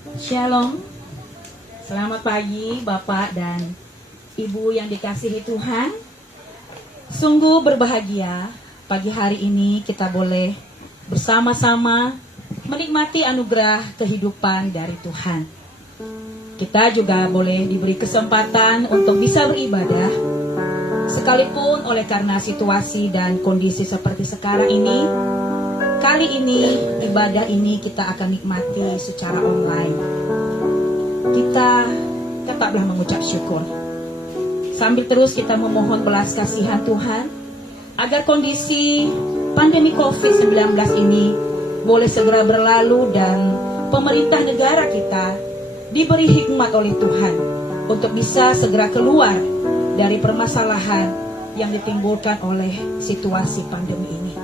Shalom. Selamat pagi Bapak dan Ibu yang dikasihi Tuhan. Sungguh berbahagia pagi hari ini kita boleh bersama-sama menikmati anugerah kehidupan dari Tuhan. Kita juga boleh diberi kesempatan untuk bisa beribadah, sekalipun oleh karena situasi dan kondisi seperti sekarang ini. Kali ini ibadah ini kita akan nikmati secara online. Kita tetaplah mengucap syukur, sambil terus kita memohon belas kasihan Tuhan agar kondisi pandemi COVID-19 ini boleh segera berlalu dan pemerintah negara kita diberi hikmat oleh Tuhan untuk bisa segera keluar dari permasalahan yang ditimbulkan oleh situasi pandemi ini.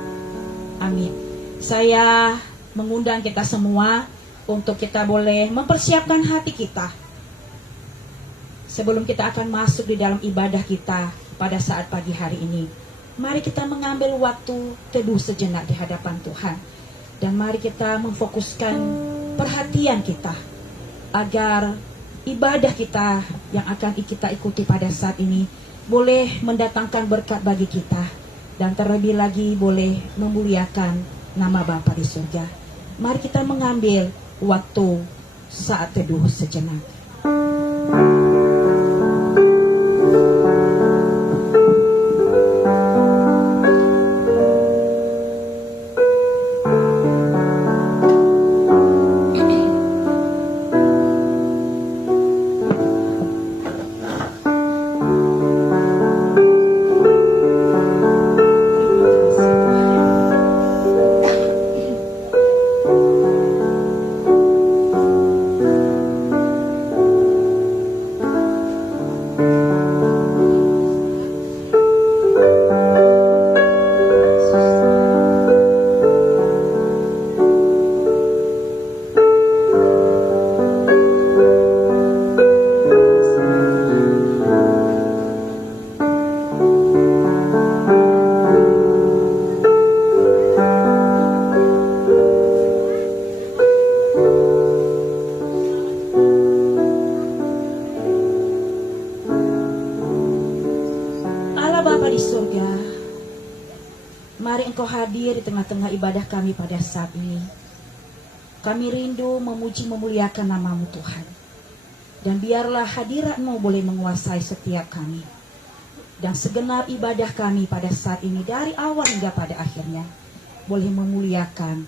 Amin. Saya mengundang kita semua untuk kita boleh mempersiapkan hati kita sebelum kita akan masuk di dalam ibadah kita pada saat pagi hari ini. Mari kita mengambil waktu teduh sejenak di hadapan Tuhan. Dan mari kita memfokuskan perhatian kita agar ibadah kita yang akan kita ikuti pada saat ini boleh mendatangkan berkat bagi kita. Dan terlebih lagi boleh memuliakan nama Bapa di surga. Mari kita mengambil waktu saat teduh sejenak. Hadir di tengah-tengah ibadah kami pada saat ini. Kami rindu memuji memuliakan nama-Mu Tuhan. Dan biarlah hadirat-Mu boleh menguasai setiap kami. Dan segenap ibadah kami pada saat ini dari awal hingga pada akhirnya boleh memuliakan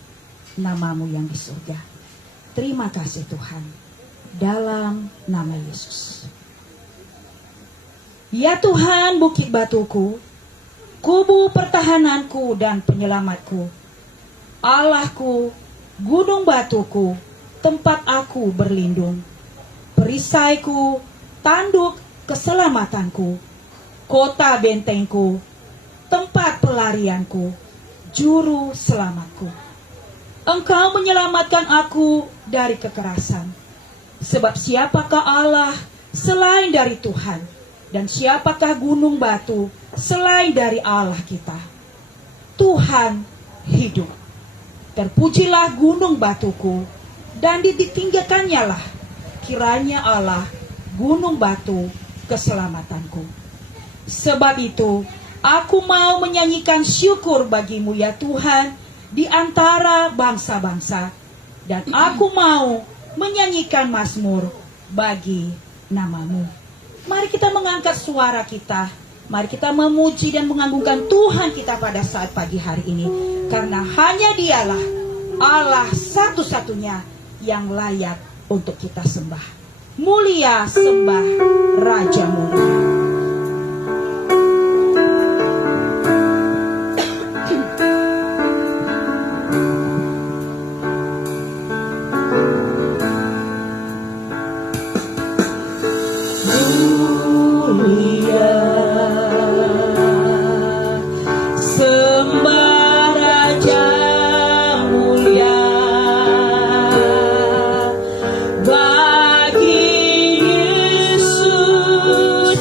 nama-Mu yang di surga. Terima kasih Tuhan. Dalam nama Yesus. Ya Tuhan, bukit batuku, kubu pertahananku dan penyelamatku, Allahku, gunung batuku, tempat aku berlindung, perisaiku, tanduk keselamatanku, kota bentengku, tempat pelarianku, juru selamatku. Engkau menyelamatkan aku dari kekerasan. Sebab siapakah Allah selain dari Tuhan? Dan siapakah gunung batu selain dari Allah kita? Tuhan hidup. Terpujilah gunung batuku dan ditinggikannya lah kiranya Allah gunung batu keselamatanku. Sebab itu aku mau menyanyikan syukur bagimu ya Tuhan di antara bangsa-bangsa, dan aku mau menyanyikan mazmur bagi nama-Mu. Mari kita mengangkat suara kita. Mari kita memuji dan mengagungkan Tuhan kita pada saat pagi hari ini. Karena hanya Dialah Allah satu-satunya yang layak untuk kita sembah. Mulia sembah Raja mulia. Bagi Yesus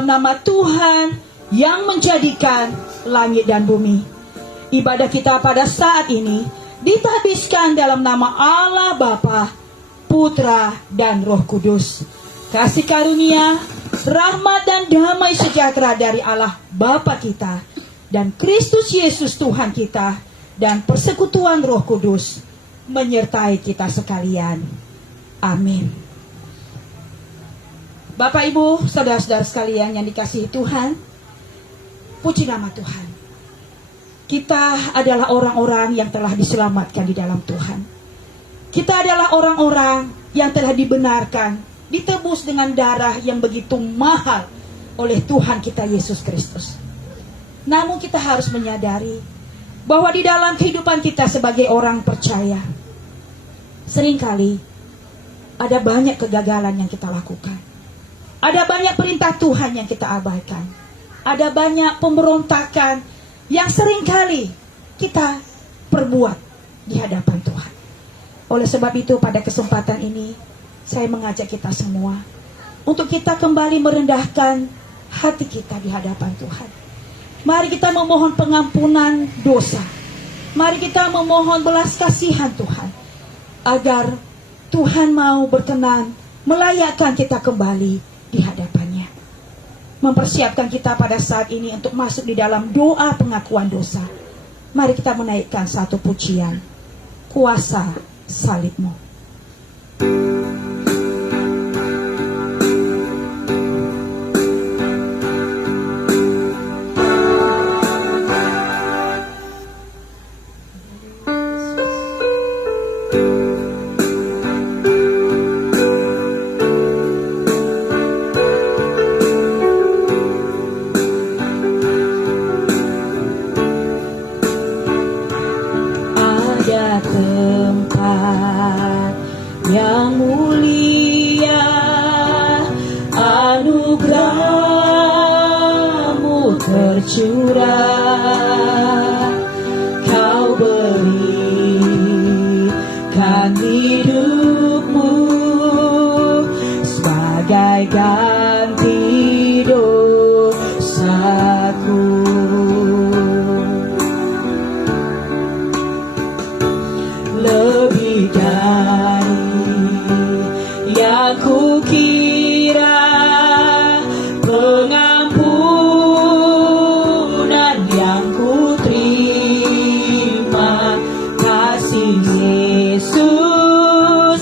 dalam nama Tuhan yang menjadikan langit dan bumi. Ibadah kita pada saat ini ditahbiskan dalam nama Allah Bapa, Putra, dan Roh Kudus. Kasih karunia, rahmat dan damai sejahtera dari Allah Bapa kita dan Kristus Yesus Tuhan kita dan persekutuan Roh Kudus menyertai kita sekalian. Amin. Bapak, Ibu, saudara-saudara sekalian yang dikasihi Tuhan, puji nama Tuhan. Kita adalah orang-orang yang telah diselamatkan di dalam Tuhan. Kita adalah orang-orang yang telah dibenarkan, ditebus dengan darah yang begitu mahal oleh Tuhan kita Yesus Kristus. Namun kita harus menyadari bahwa di dalam kehidupan kita sebagai orang percaya, seringkali ada banyak kegagalan yang kita lakukan. Ada banyak perintah Tuhan yang kita abaikan. Ada banyak pemberontakan yang seringkali kita perbuat di hadapan Tuhan. Oleh sebab itu pada kesempatan ini saya mengajak kita semua untuk kita kembali merendahkan hati kita di hadapan Tuhan. Mari kita memohon pengampunan dosa. Mari kita memohon belas kasihan Tuhan, agar Tuhan mau berkenan melayakkan kita kembali di hadapannya. Mempersiapkan kita pada saat ini untuk masuk di dalam doa pengakuan dosa. Mari kita menaikkan satu pujian, Kuasa Salibmu. Tempat yang mulia, anugerah-Mu tercurah. Kau berikan hidup-Mu sebagai ganti dosaku. Lebih dari yang kukira, pengampunan yang kuterima, kasih Yesus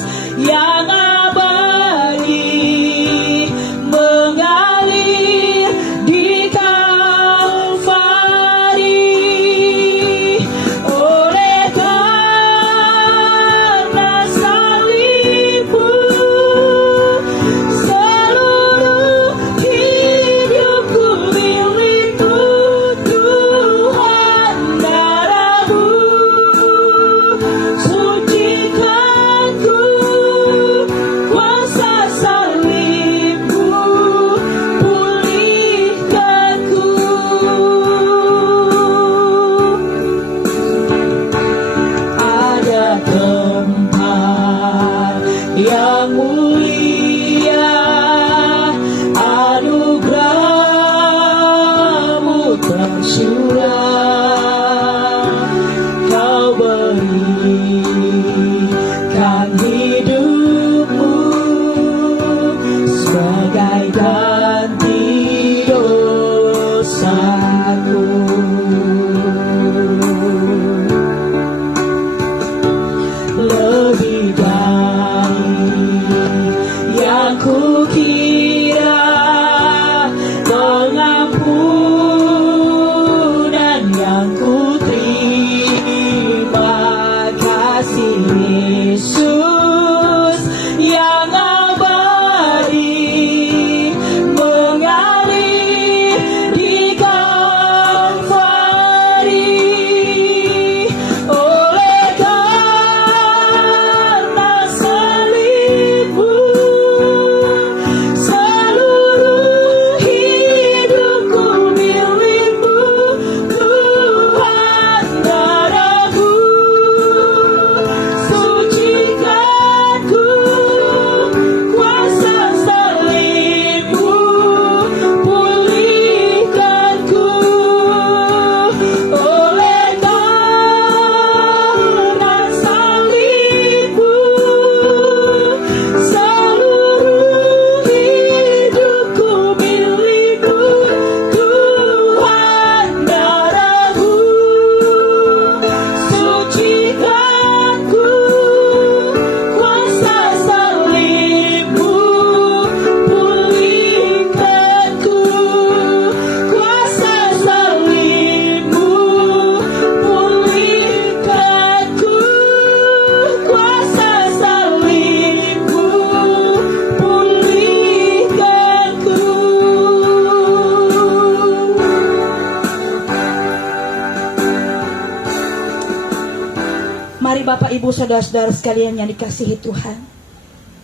Mari Bapak Ibu Saudara-saudara sekalian yang dikasihi Tuhan,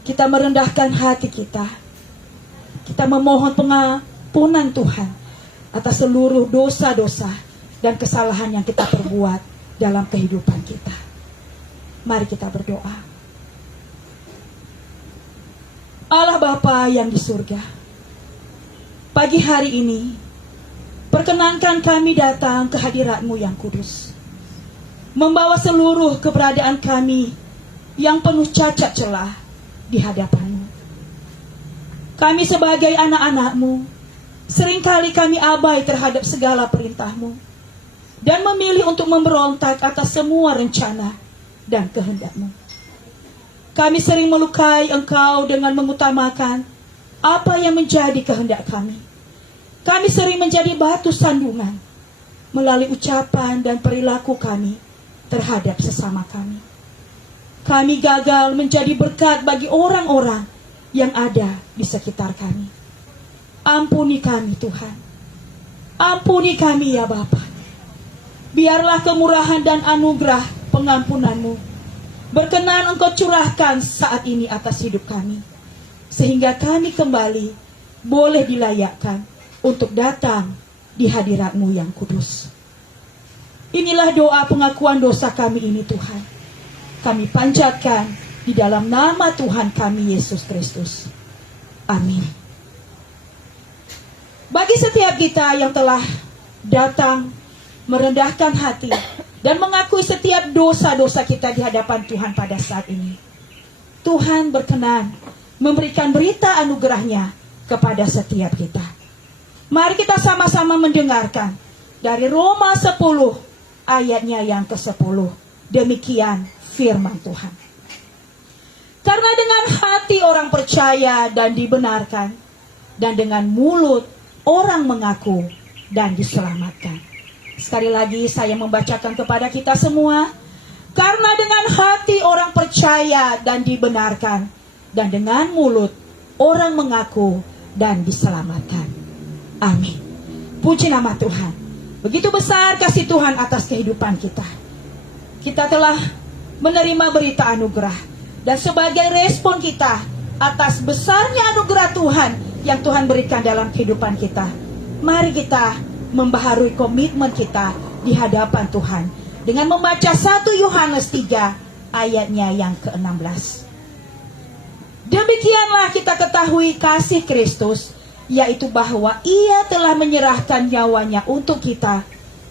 kita merendahkan hati kita. Kita memohon pengampunan Tuhan atas seluruh dosa-dosa dan kesalahan yang kita perbuat dalam kehidupan kita. Mari kita berdoa. Allah Bapa yang di surga, pagi hari ini, perkenankan kami datang ke hadirat-Mu yang kudus, membawa seluruh keberadaan kami yang penuh cacat celah di hadapan-Mu. Kami sebagai anak-anak-Mu, seringkali kami abai terhadap segala perintah-Mu, dan memilih untuk memberontak atas semua rencana dan kehendak-Mu. Kami sering melukai Engkau dengan mengutamakan apa yang menjadi kehendak kami. Kami sering menjadi batu sandungan melalui ucapan dan perilaku kami terhadap sesama kami. Kami gagal menjadi berkat bagi orang-orang yang ada di sekitar kami. Ampuni kami Tuhan. Ampuni kami ya Bapa. Biarlah kemurahan dan anugerah pengampunan-Mu berkenan Engkau curahkan saat ini atas hidup kami, sehingga kami kembali boleh dilayakkan untuk datang di hadirat-Mu yang kudus. Inilah doa pengakuan dosa kami ini Tuhan. Kami panjatkan di dalam nama Tuhan kami Yesus Kristus. Amin. Bagi setiap kita yang telah datang merendahkan hati dan mengakui setiap dosa-dosa kita di hadapan Tuhan pada saat ini, Tuhan berkenan memberikan berita anugerahnya kepada setiap kita. Mari kita sama-sama mendengarkan dari Roma 10 ayatnya yang ke-10. Demikian firman Tuhan. Karena dengan hati orang percaya dan dibenarkan, dan dengan mulut orang mengaku dan diselamatkan. Sekali lagi saya membacakan kepada kita semua. Karena dengan hati orang percaya dan dibenarkan, dan dengan mulut orang mengaku dan diselamatkan. Amin. Puji nama Tuhan. Begitu besar kasih Tuhan atas kehidupan kita. Kita telah menerima berita anugerah, dan sebagai respon kita atas besarnya anugerah Tuhan yang Tuhan berikan dalam kehidupan kita, mari kita membaharui komitmen kita di hadapan Tuhan dengan membaca 1 Yohanes 3 ayatnya yang ke-16. Demikianlah kita ketahui kasih Kristus, yaitu bahwa Ia telah menyerahkan nyawanya untuk kita.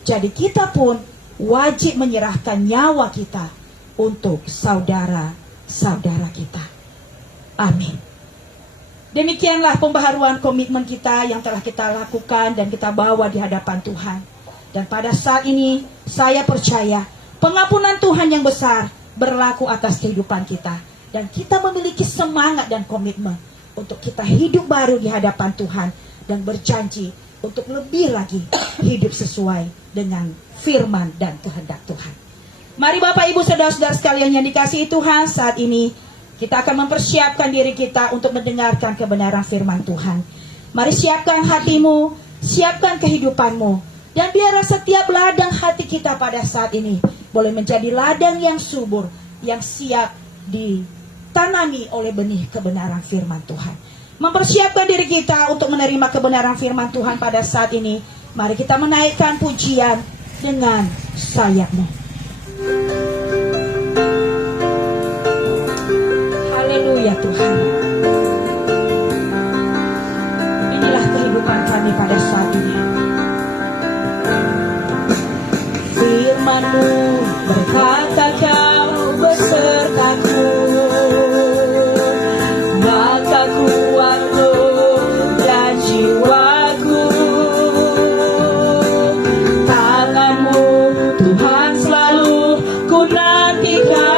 Jadi kita pun wajib menyerahkan nyawa kita untuk saudara-saudara kita. Amin. Demikianlah pembaharuan komitmen kita yang telah kita lakukan dan kita bawa di hadapan Tuhan. Dan pada saat ini saya percaya pengampunan Tuhan yang besar berlaku atas kehidupan kita. Dan kita memiliki semangat dan komitmen untuk kita hidup baru di hadapan Tuhan, dan berjanji untuk lebih lagi hidup sesuai dengan firman dan kehendak Tuhan. Mari Bapak Ibu Saudara-saudara sekalian yang dikasihi Tuhan, saat ini kita akan mempersiapkan diri kita untuk mendengarkan kebenaran firman Tuhan. Mari siapkan hatimu, siapkan kehidupanmu, dan biarlah setiap ladang hati kita pada saat ini boleh menjadi ladang yang subur, yang siap ditanami oleh benih kebenaran firman Tuhan. Mempersiapkan diri kita untuk menerima kebenaran firman Tuhan pada saat ini, mari kita menaikkan pujian dengan sayapmu. Haleluya Tuhan. Inilah kehidupan kami pada saat ini. Firman-Mu berkata Kau besertaku, maka kuat roh dan jiwaku. Tangan-Mu Tuhan selalu ku nantikan.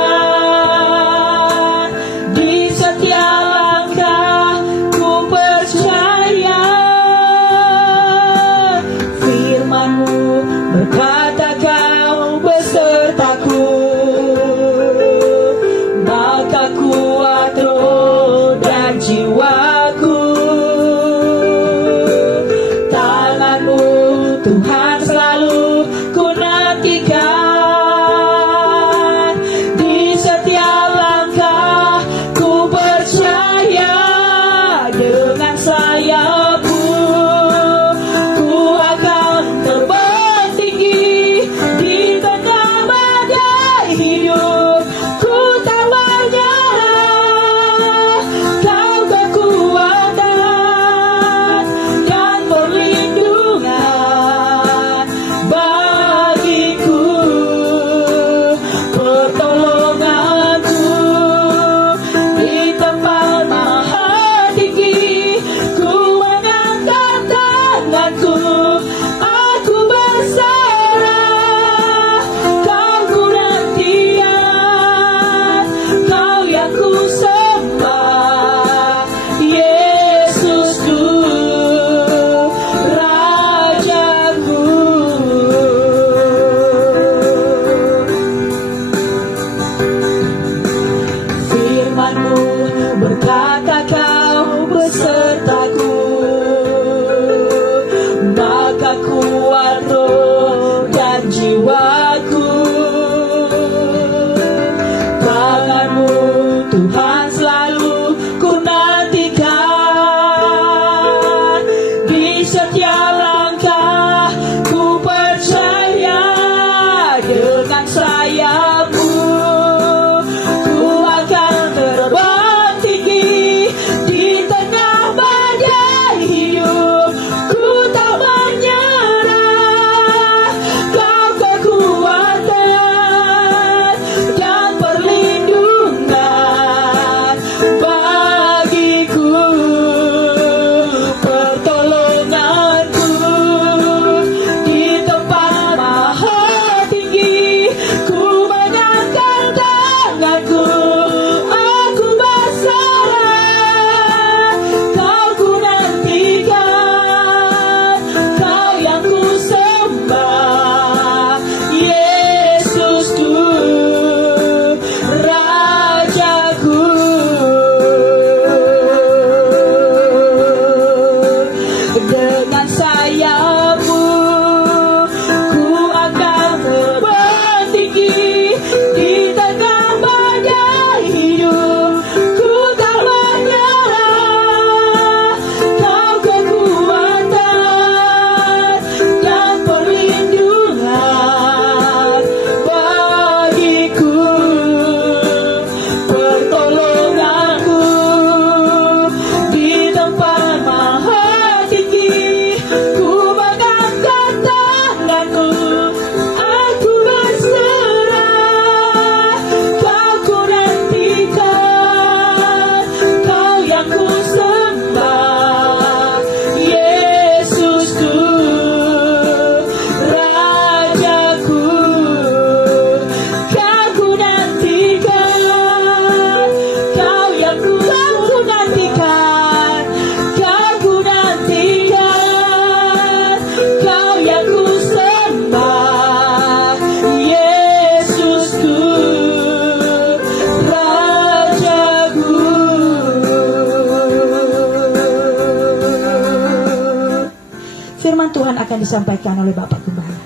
Tuhan akan disampaikan oleh Bapak Gembala.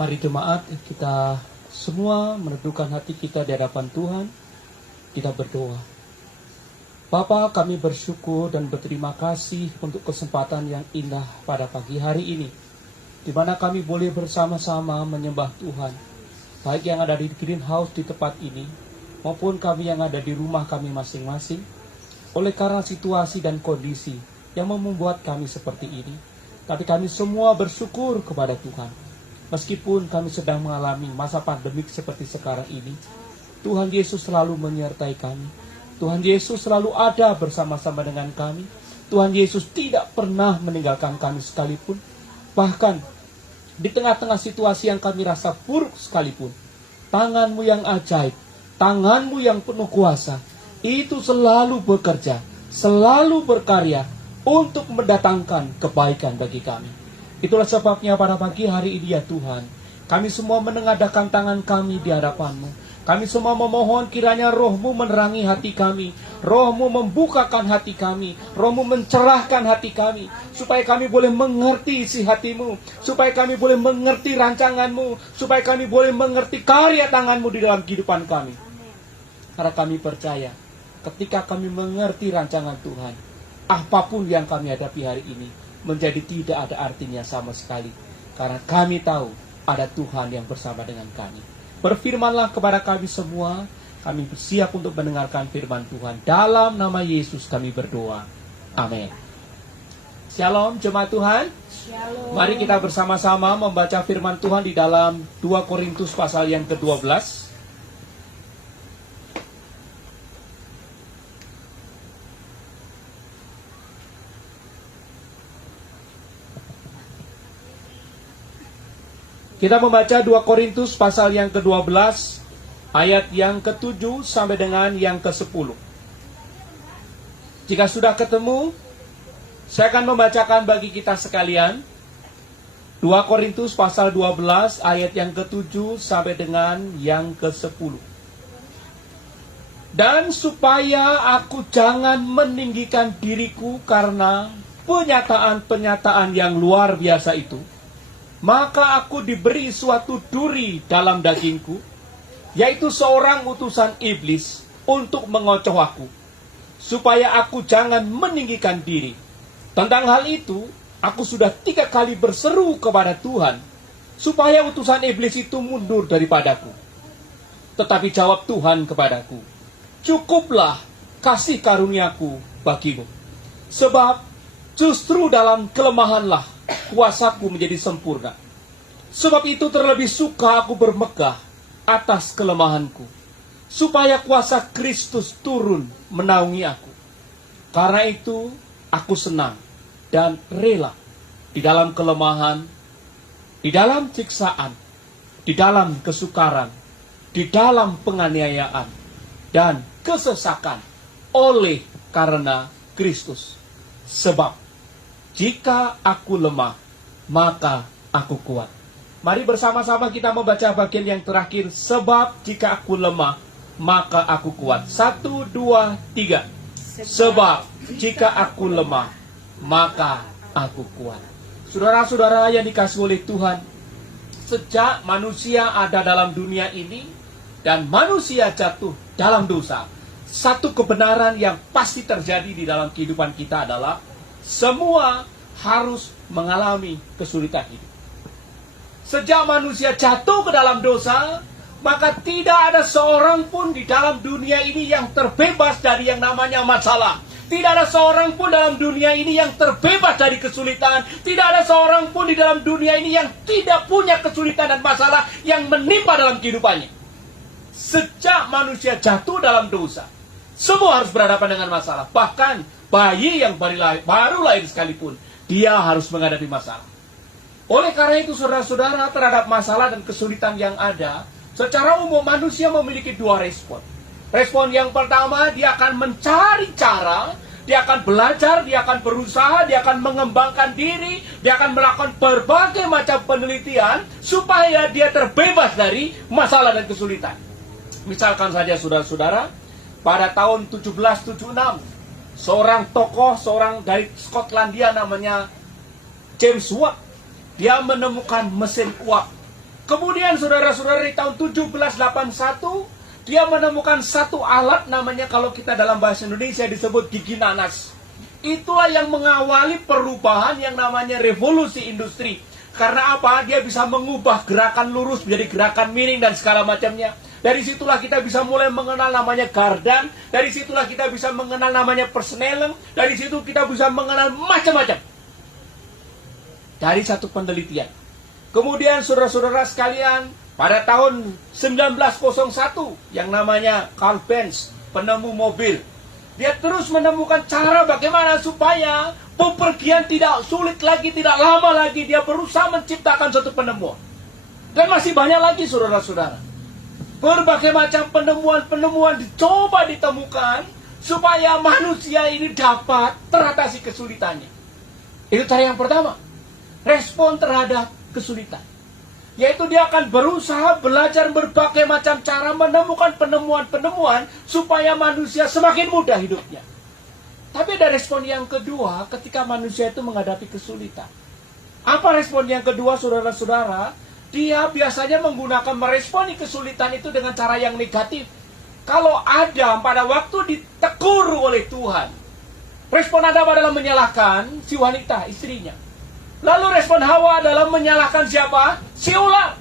Mari jemaat, kita semua menundukkan hati kita di hadapan Tuhan. Kita berdoa. Bapa, kami bersyukur dan berterima kasih untuk kesempatan yang indah pada pagi hari ini, di mana kami boleh bersama-sama menyembah Tuhan, baik yang ada di greenhouse di tempat ini, maupun kami yang ada di rumah kami masing-masing, oleh karena situasi dan kondisi yang membuat kami seperti ini. Tapi kami semua bersyukur kepada Tuhan. Meskipun kami sedang mengalami masa pandemik seperti sekarang ini, Tuhan Yesus selalu menyertai kami. Tuhan Yesus selalu ada bersama-sama dengan kami. Tuhan Yesus tidak pernah meninggalkan kami sekalipun. Bahkan di tengah-tengah situasi yang kami rasa buruk sekalipun, tangan-Mu yang ajaib, tangan-Mu yang penuh kuasa, itu selalu bekerja, selalu berkarya untuk mendatangkan kebaikan bagi kami. Itulah sebabnya pada pagi hari ini ya Tuhan, kami semua menengadahkan tangan kami di hadapan-Mu. Kami semua memohon kiranya Roh-Mu menerangi hati kami, Roh-Mu membukakan hati kami, Roh-Mu mencerahkan hati kami, supaya kami boleh mengerti isi hati-Mu, supaya kami boleh mengerti rancangan-Mu, supaya kami boleh mengerti karya tangan-Mu di dalam kehidupan kami. Karena kami percaya, ketika kami mengerti rancangan Tuhan, apapun yang kami hadapi hari ini menjadi tidak ada artinya sama sekali. Karena kami tahu ada Tuhan yang bersama dengan kami. Berfirmanlah kepada kami semua, kami bersiap untuk mendengarkan firman Tuhan. Dalam nama Yesus kami berdoa. Amin. Shalom jemaat Tuhan. Shalom. Mari kita bersama-sama membaca firman Tuhan di dalam 2 Korintus pasal yang ke-12. Kita membaca 2 Korintus pasal yang ke-12, ayat yang ke-7 sampai dengan yang ke-10. Jika sudah ketemu, saya akan membacakan bagi kita sekalian 2 Korintus pasal 12, ayat yang ke-7 sampai dengan yang ke-10. Dan supaya aku jangan meninggikan diriku karena penyataan-penyataan yang luar biasa itu, maka aku diberi suatu duri dalam dagingku, yaitu seorang utusan iblis untuk mengocoh aku, supaya aku jangan meninggikan diri. Tentang hal itu, aku sudah 3 kali berseru kepada Tuhan, supaya utusan iblis itu mundur daripadaku. Tetapi jawab Tuhan kepadaku, cukuplah kasih karuniaku bagimu, sebab justru dalam kelemahanlah kuasaku menjadi sempurna. Sebab itu terlebih suka aku bermegah atas kelemahanku, supaya kuasa Kristus turun menaungi aku. Karena itu aku senang dan rela di dalam kelemahan, di dalam siksaan, di dalam kesukaran, di dalam penganiayaan, dan kesesakan oleh karena Kristus. Sebab jika aku lemah, maka aku kuat. Mari bersama-sama kita membaca bagian yang terakhir. Sebab jika aku lemah, maka aku kuat. 1, 2, 3. Sebab jika aku lemah, maka aku kuat. Saudara-saudara yang dikasihi oleh Tuhan, sejak manusia ada dalam dunia ini, dan manusia jatuh dalam dosa, satu kebenaran yang pasti terjadi di dalam kehidupan kita adalah semua harus mengalami kesulitan hidup. Sejak manusia jatuh ke dalam dosa, maka tidak ada seorang pun di dalam dunia ini yang terbebas dari yang namanya masalah. Tidak ada seorang pun dalam dunia ini yang terbebas dari kesulitan. Tidak ada seorang pun di dalam dunia ini yang tidak punya kesulitan dan masalah yang menimpa dalam kehidupannya. Sejak manusia jatuh dalam dosa, semua harus berhadapan dengan masalah. Bahkan bayi yang baru lahir sekalipun, dia harus menghadapi masalah. Oleh karena itu, saudara-saudara, terhadap masalah dan kesulitan yang ada, secara umum manusia memiliki 2 respon. Respon yang pertama, dia akan mencari cara, dia akan belajar, dia akan berusaha, dia akan mengembangkan diri, dia akan melakukan berbagai macam penelitian, supaya dia terbebas dari masalah dan kesulitan. Misalkan saja saudara-saudara, pada tahun 1776, seorang tokoh, seorang dari Skotlandia namanya James Watt. Dia menemukan mesin uap. Kemudian saudara-saudara di tahun 1781 dia menemukan satu alat namanya, kalau kita dalam bahasa Indonesia disebut gigi nanas. Itulah yang mengawali perubahan yang namanya revolusi industri. Karena apa? Dia bisa mengubah gerakan lurus menjadi gerakan miring dan segala macamnya. Dari situlah kita bisa mulai mengenal namanya gardan. Dari situlah kita bisa mengenal namanya persneleng. Dari situ kita bisa mengenal macam-macam. Dari satu penelitian. Kemudian saudara-saudara sekalian, pada tahun 1901 yang namanya Carl Benz, penemu mobil, dia terus menemukan cara bagaimana supaya bepergian tidak sulit lagi, tidak lama lagi. Dia berusaha menciptakan suatu penemuan. Dan masih banyak lagi saudara-saudara. Berbagai macam penemuan-penemuan dicoba ditemukan supaya manusia ini dapat teratasi kesulitannya. Itu cara yang pertama. Respon terhadap kesulitan. Yaitu dia akan berusaha belajar berbagai macam cara menemukan penemuan-penemuan supaya manusia semakin mudah hidupnya. Tapi ada respon yang kedua ketika manusia itu menghadapi kesulitan. Apa respon yang kedua saudara-saudara? Dia biasanya menggunakan meresponi kesulitan itu dengan cara yang negatif. Kalau Adam pada waktu ditegur oleh Tuhan, respon Adam adalah menyalahkan si wanita, istrinya. Lalu respon Hawa adalah menyalahkan siapa? Si ular.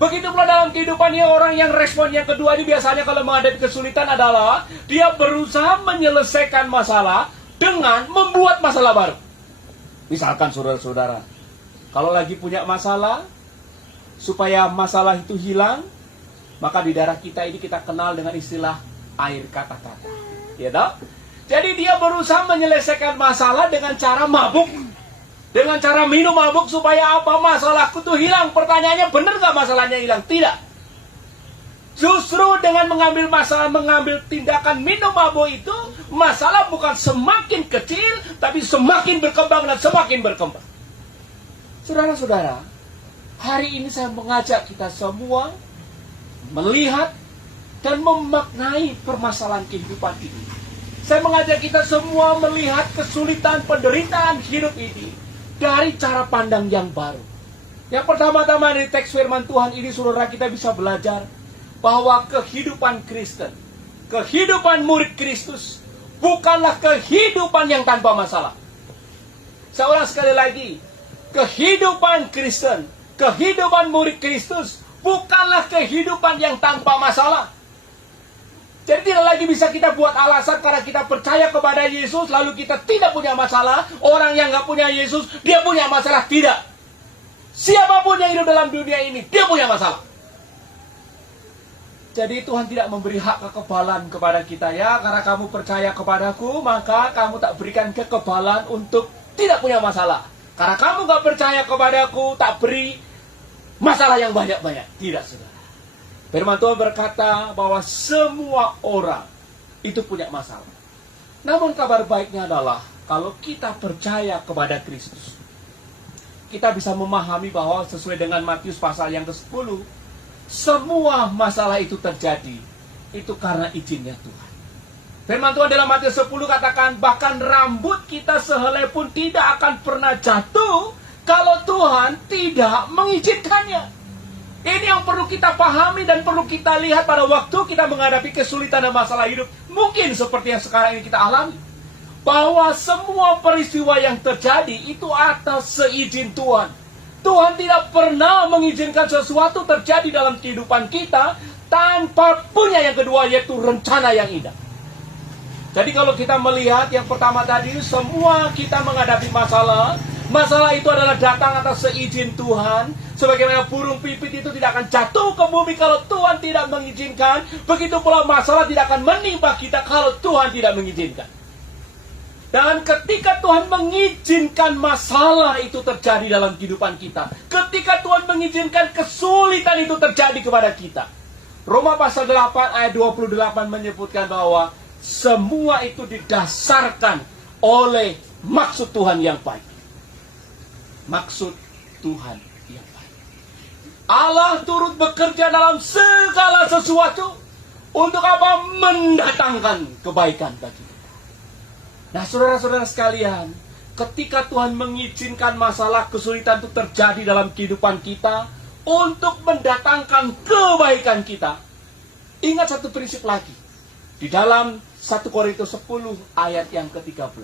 Begitu pula dalam kehidupannya orang yang respon yang kedua ini biasanya kalau menghadapi kesulitan adalah dia berusaha menyelesaikan masalah dengan membuat masalah baru. Misalkan saudara-saudara, kalau lagi punya masalah, supaya masalah itu hilang, maka di daerah kita ini kita kenal dengan istilah air kata-kata. Ya toh? Jadi dia berusaha menyelesaikan masalah dengan cara mabuk. Dengan cara minum mabuk supaya apa? Masalahku tuh hilang. Pertanyaannya, benar gak masalahnya hilang? Tidak. Justru dengan mengambil tindakan minum mabuk itu, masalah bukan semakin kecil, tapi semakin berkembang dan semakin berkembang. Saudara-saudara, hari ini saya mengajak kita semua melihat dan memaknai permasalahan kehidupan ini. Saya mengajak kita semua melihat kesulitan penderitaan hidup ini dari cara pandang yang baru. Yang pertama-tama dari teks firman Tuhan ini, saudara, kita bisa belajar bahwa kehidupan Kristen, kehidupan murid Kristus, bukanlah kehidupan yang tanpa masalah. Saya ulang sekali lagi, kehidupan Kristen, kehidupan murid Kristus, bukanlah kehidupan yang tanpa masalah. Jadi tidak lagi bisa kita buat alasan karena kita percaya kepada Yesus, lalu kita tidak punya masalah. Orang yang nggak punya Yesus, dia punya masalah. Tidak. Siapapun yang hidup dalam dunia ini, dia punya masalah. Jadi Tuhan tidak memberi hak kekebalan kepada kita, ya. Karena kamu percaya kepadaku, maka kamu tak berikan kekebalan untuk tidak punya masalah. Karena kamu nggak percaya kepadaku, tak beri masalah yang banyak-banyak. Tidak, saudara. Firman Tuhan berkata bahwa semua orang itu punya masalah. Namun kabar baiknya adalah kalau kita percaya kepada Kristus, kita bisa memahami bahwa sesuai dengan Matius pasal yang ke-10, semua masalah itu terjadi itu karena izinnya Tuhan. Firman Tuhan dalam Matius 10 katakan, bahkan rambut kita sehelai pun tidak akan pernah jatuh kalau Tuhan tidak mengizinkannya. Ini yang perlu kita pahami dan perlu kita lihat pada waktu kita menghadapi kesulitan dan masalah hidup. Mungkin seperti yang sekarang ini kita alami. Bahwa semua peristiwa yang terjadi itu atas seizin Tuhan. Tuhan tidak pernah mengizinkan sesuatu terjadi dalam kehidupan kita tanpa punya yang kedua, yaitu rencana yang indah. Jadi kalau kita melihat yang pertama tadi, semua kita menghadapi masalah. Masalah itu adalah datang atas seizin Tuhan. Sebagaimana burung pipit itu tidak akan jatuh ke bumi kalau Tuhan tidak mengizinkan. Begitu pula masalah tidak akan menimpa kita kalau Tuhan tidak mengizinkan. Dan ketika Tuhan mengizinkan masalah itu terjadi dalam kehidupan kita, ketika Tuhan mengizinkan kesulitan itu terjadi kepada kita, Roma pasal 8 ayat 28 menyebutkan bahwa semua itu didasarkan oleh maksud Tuhan yang baik. Maksud Tuhan yang baik. Allah turut bekerja dalam segala sesuatu untuk apa? Mendatangkan kebaikan bagi kita. Nah, saudara-saudara sekalian, ketika Tuhan mengizinkan masalah kesulitan itu terjadi dalam kehidupan kita untuk mendatangkan kebaikan kita, ingat satu prinsip lagi. Di dalam 1 Korintus 10 ayat yang ke-13.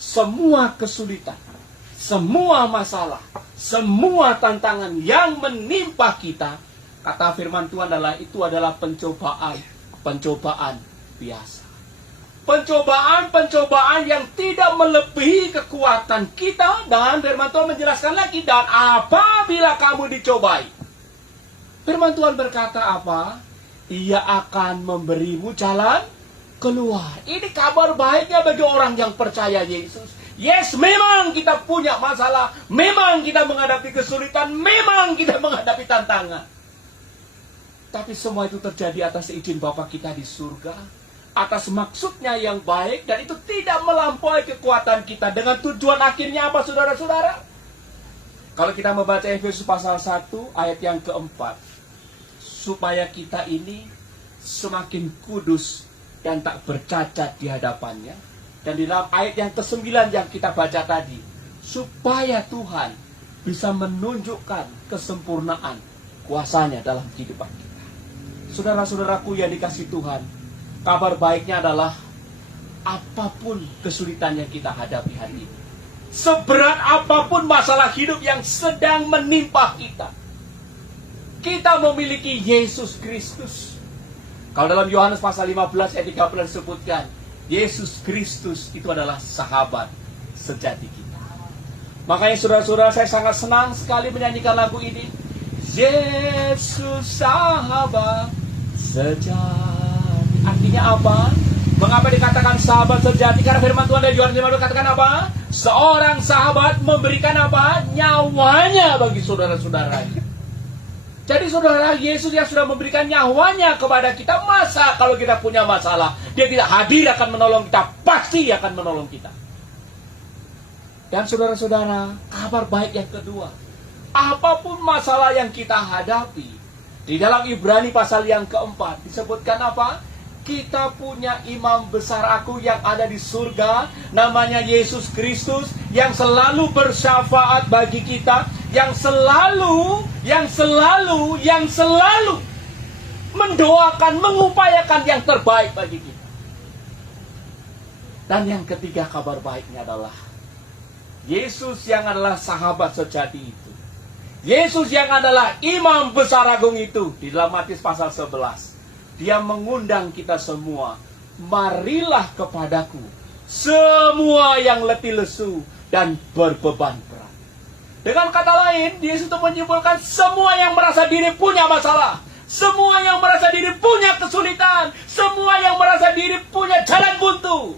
Semua kesulitan, semua masalah, semua tantangan yang menimpa kita, kata firman Tuhan adalah pencobaan biasa. Pencobaan yang tidak melebihi kekuatan kita. Dan firman Tuhan menjelaskan lagi, dan apabila kamu dicobai, firman Tuhan berkata apa? Ia akan memberimu jalan keluar. Ini kabar baiknya bagi orang yang percaya Yesus. Yes, memang kita punya masalah, memang kita menghadapi kesulitan, memang kita menghadapi tantangan. Tapi semua itu terjadi atas izin Bapa kita di surga, atas maksudnya yang baik, dan itu tidak melampaui kekuatan kita. Dengan tujuan akhirnya apa, saudara-saudara? Kalau kita membaca Efesus pasal 1 ayat yang keempat, supaya kita ini semakin kudus dan tak bercacat di hadapannya. Dan di dalam ayat yang ke-9 yang kita baca tadi, supaya Tuhan bisa menunjukkan kesempurnaan kuasanya dalam kehidupan kita. Saudara-saudaraku yang dikasihi Tuhan, kabar baiknya adalah apapun kesulitan yang kita hadapi hari ini, seberat apapun masalah hidup yang sedang menimpa kita, kita memiliki Yesus Kristus. Kalau dalam Yohanes pasal 15 ayat 13 disebutkan, Yesus Kristus itu adalah sahabat sejati kita. Makanya saudara-saudara, saya sangat senang sekali menyanyikan lagu ini. Yesus sahabat sejati. Artinya apa? Mengapa dikatakan sahabat sejati? Karena firman Tuhan dari Yohanes 15 katakan apa? Seorang sahabat memberikan apa? Nyawanya bagi saudara-saudaranya. Jadi saudara, Yesus yang sudah memberikan nyawanya kepada kita, masa kalau kita punya masalah, Dia tidak hadir akan menolong kita? Pasti akan menolong kita. Dan saudara-saudara, kabar baik yang kedua, apapun masalah yang kita hadapi, di dalam Ibrani pasal yang keempat disebutkan apa? Kita punya imam besar aku yang ada di surga, namanya Yesus Kristus, yang selalu bersyafaat bagi kita, yang selalu mendoakan, mengupayakan yang terbaik bagi kita. Dan yang ketiga kabar baiknya adalah Yesus yang adalah sahabat sejati itu, Yesus yang adalah imam besar agung itu, di dalam Matius pasal 11, Dia mengundang kita semua, marilah kepadaku semua yang letih lesu dan berbeban berat. Dengan kata lain, Yesus itu menyimpulkan semua yang merasa diri punya masalah, semua yang merasa diri punya kesulitan, semua yang merasa diri punya jalan buntu,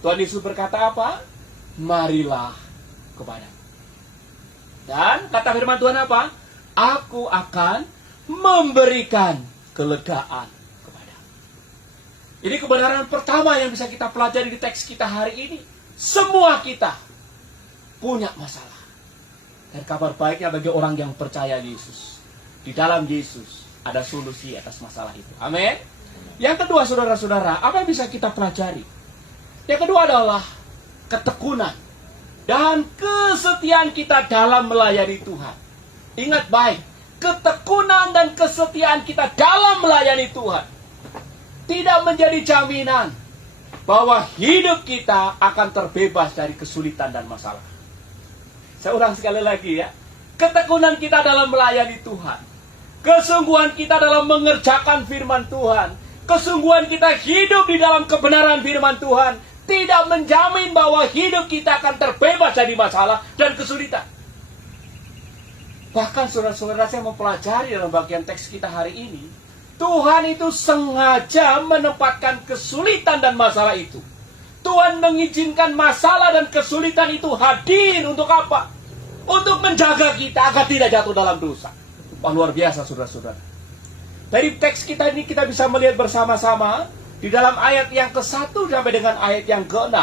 Tuhan Yesus berkata apa? Marilah kepadaku. Dan kata firman Tuhan apa? Aku akan memberikan kelegaan kepadamu. Ini kebenaran pertama yang bisa kita pelajari di teks kita hari ini. Semua kita punya masalah. Dan kabar baiknya bagi orang yang percaya Yesus, di dalam Yesus ada solusi atas masalah itu. Amin. Yang kedua, saudara-saudara, apa yang bisa kita pelajari? Yang kedua adalah ketekunan dan kesetiaan kita dalam melayani Tuhan. Ingat baik, ketekunan dan kesetiaan kita dalam melayani Tuhan tidak menjadi jaminan bahwa hidup kita akan terbebas dari kesulitan dan masalah. Saya ulang sekali lagi ya. Ketekunan kita dalam melayani Tuhan, kesungguhan kita dalam mengerjakan firman Tuhan, kesungguhan kita hidup di dalam kebenaran firman Tuhan tidak menjamin bahwa hidup kita akan terbebas dari masalah dan kesulitan. Bahkan saudara-saudara, saya mempelajari dalam bagian teks kita hari ini, Tuhan itu sengaja menempatkan kesulitan dan masalah itu. Tuhan mengizinkan masalah dan kesulitan itu hadir untuk apa? Untuk menjaga kita agar tidak jatuh dalam dosa. Wah, luar biasa saudara-saudara. Dari teks kita ini kita bisa melihat bersama-sama, di dalam ayat yang ke-1 sampai dengan ayat yang ke-6,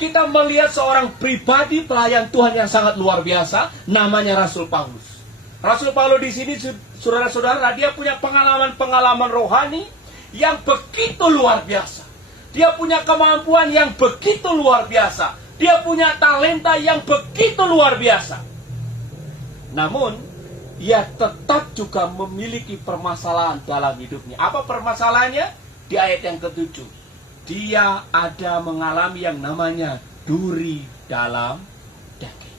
kita melihat seorang pribadi pelayan Tuhan yang sangat luar biasa, namanya Rasul Paulus. Rasul Paulus di sini, saudara-saudara, dia punya pengalaman-pengalaman rohani yang begitu luar biasa. Dia punya kemampuan yang begitu luar biasa. Dia punya talenta yang begitu luar biasa. Namun, ia tetap juga memiliki permasalahan dalam hidupnya. Apa permasalahannya? Di ayat yang ke-7. Dia ada mengalami yang namanya duri dalam daging.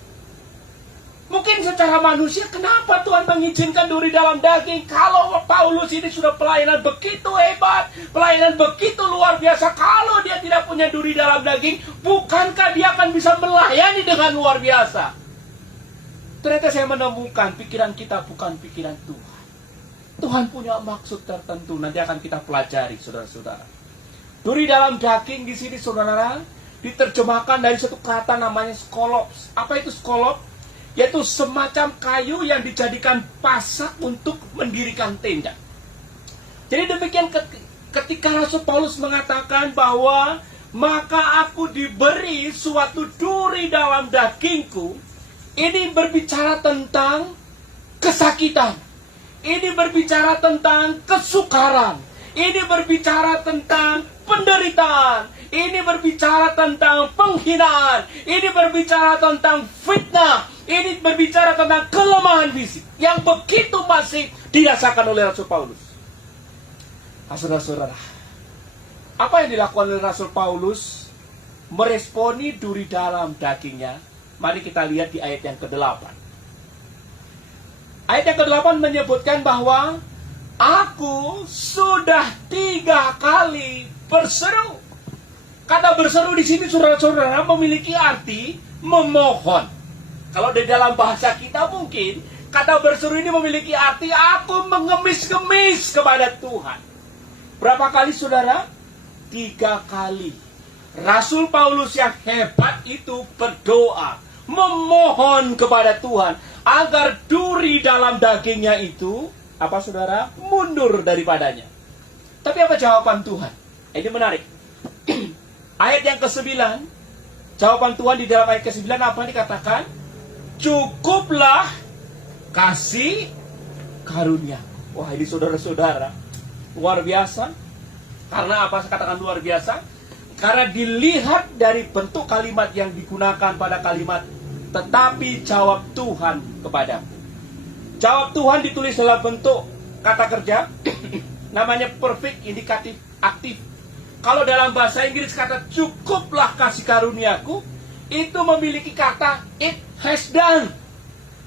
Mungkin secara manusia, kenapa Tuhan mengizinkan duri dalam daging? Kalau Paulus ini sudah pelayanan begitu hebat, pelayanan begitu luar biasa, kalau dia tidak punya duri dalam daging, bukankah dia akan bisa melayani dengan luar biasa? Ternyata saya menemukan pikiran kita bukan pikiran Tuhan. Tuhan punya maksud tertentu, nanti akan kita pelajari, saudara-saudara. Duri dalam daging di sini, saudara, diterjemahkan dari satu kata namanya skolops. Apa itu skolops? Yaitu semacam kayu yang dijadikan pasak untuk mendirikan tenda. Jadi demikian ketika Rasul Paulus mengatakan bahwa maka aku diberi suatu duri dalam dagingku, ini berbicara tentang kesakitan. Ini berbicara tentang kesukaran. Ini berbicara tentang penderitaan. Ini berbicara tentang penghinaan. Ini berbicara tentang fitnah. Ini berbicara tentang kelemahan fisik yang begitu masif dirasakan oleh Rasul Paulus. Saudara-saudara, apa yang dilakukan oleh Rasul Paulus meresponi duri dalam dagingnya? Mari kita lihat di ayat yang ke-8. Ayat yang ke-8 menyebutkan bahwa aku sudah 3 kali berseru. Kata berseru di sini, saudara-saudara, memiliki arti memohon. Kalau di dalam bahasa kita mungkin kata berseru ini memiliki arti aku mengemis-ngemis kepada Tuhan. Berapa kali, saudara? 3 kali. Rasul Paulus yang hebat itu berdoa, memohon kepada Tuhan agar duri dalam dagingnya itu, apa saudara? Mundur daripadanya. Tapi apa jawaban Tuhan? Ini menarik. Ayat yang ke-9, jawaban Tuhan di dalam ayat ke-9 apa dikatakan? Cukuplah kasih karunia. Wah, ini saudara-saudara, luar biasa. Karena apa saya katakan luar biasa? Karena dilihat dari bentuk kalimat yang digunakan pada kalimat tetapi jawab Tuhan kepadamu. Jawab Tuhan ditulis dalam bentuk kata kerja namanya perfect indikatif aktif. Kalau dalam bahasa Inggris kata cukuplah kasih karuniaku, itu memiliki kata it has done.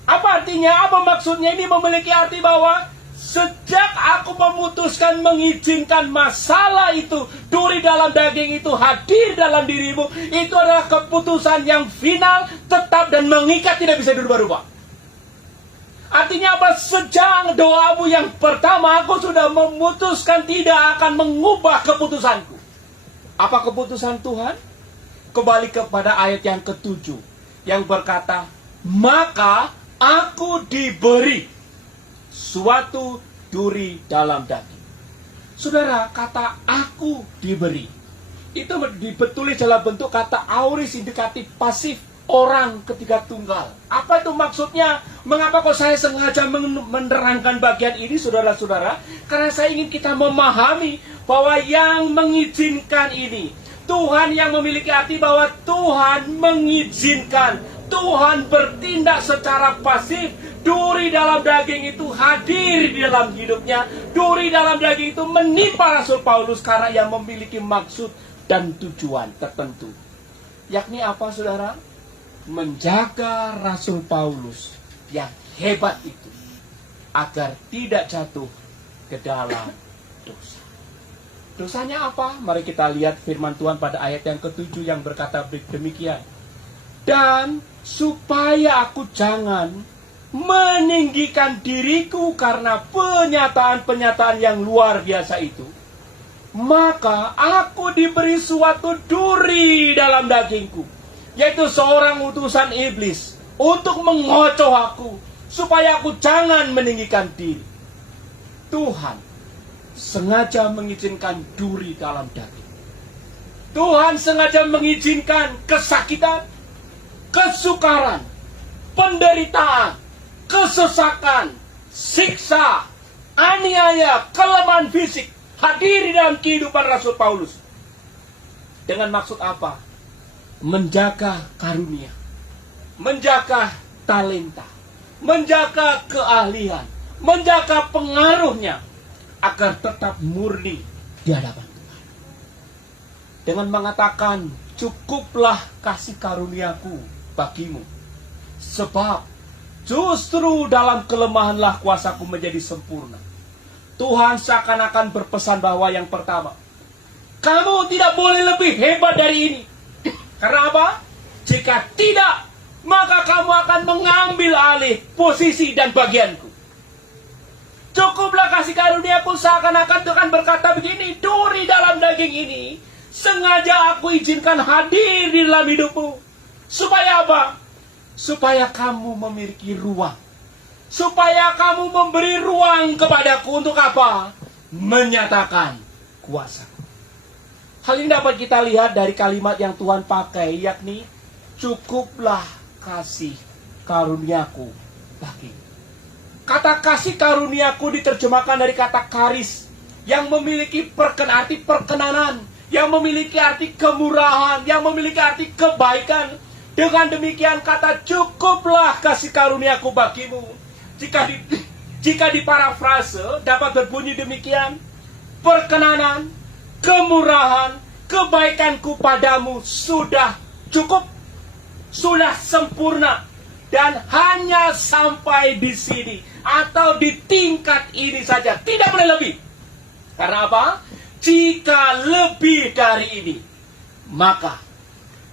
Apa artinya? Apa maksudnya? Ini memiliki arti bahwa sejak aku memutuskan mengizinkan masalah itu, duri dalam daging itu hadir dalam dirimu, itu adalah keputusan yang final, tetap dan mengikat, tidak bisa dirubah-rubah. Artinya apa? Sejak doamu yang pertama, aku sudah memutuskan tidak akan mengubah keputusanku. Apa keputusan Tuhan? Kembali kepada ayat yang ke-7 yang berkata, maka aku diberi suatu duri dalam daging. Saudara, kata aku diberi itu ditulis dalam bentuk kata aorist indikatif pasif, orang ketiga tunggal. Apa itu maksudnya? Mengapa kok saya sengaja menerangkan bagian ini, saudara-saudara? Karena saya ingin kita memahami bahwa yang mengizinkan ini Tuhan, yang memiliki arti bahwa Tuhan mengizinkan, Tuhan bertindak secara pasif. Duri dalam daging itu hadir di dalam hidupnya. Duri dalam daging itu menimpa Rasul Paulus karena yang memiliki maksud dan tujuan tertentu. Yakni apa, saudara? Menjaga Rasul Paulus yang hebat itu agar tidak jatuh ke dalam dosa. Dosanya apa? Mari kita lihat firman Tuhan pada ayat yang ke-7 yang berkata demikian. Dan supaya aku jangan meninggikan diriku karena penyataan-penyataan yang luar biasa itu, maka aku diberi suatu duri dalam dagingku, yaitu seorang utusan iblis untuk mengocoh aku, supaya aku jangan meninggikan diri. Tuhan sengaja mengizinkan duri dalam daging. Tuhan sengaja mengizinkan kesakitan, kesukaran, penderitaan, kesesakan, siksa, aniaya, kelemahan fisik hadir di dalam kehidupan Rasul Paulus. Dengan maksud apa? Menjaga karunia, menjaga talenta, menjaga keahlian, menjaga pengaruhnya agar tetap murni di hadapan Tuhan. Dengan mengatakan, cukuplah kasih karuniaku bagimu, sebab justru dalam kelemahanlah kuasaku menjadi sempurna. Tuhan seakan-akan berpesan bahwa yang pertama, kamu tidak boleh lebih hebat dari ini. Karena apa? Jika tidak, maka kamu akan mengambil alih posisi dan bagianku. Cukuplah kasih karuniaku, seakan-akan Tuhan berkata begini, duri dalam daging ini sengaja aku izinkan hadir di dalam hidupmu. Supaya apa? Supaya kamu memiliki ruang. Supaya kamu memberi ruang kepadaku untuk apa? Menyatakan kuasa. Hal ini dapat kita lihat dari kalimat yang Tuhan pakai, yakni cukuplah kasih karuniaku bagimu. Kata kasih karuniaku diterjemahkan dari kata karis, yang memiliki arti perkenanan, yang memiliki arti kemurahan, yang memiliki arti kebaikan. Dengan demikian kata cukuplah kasih karuniaku bagimu, jika diparafrase dapat berbunyi demikian: perkenanan, kemurahan, kebaikanku padamu sudah cukup, sudah sempurna, dan hanya sampai di sini atau di tingkat ini saja, tidak boleh lebih. Karena apa? Jika lebih dari ini, maka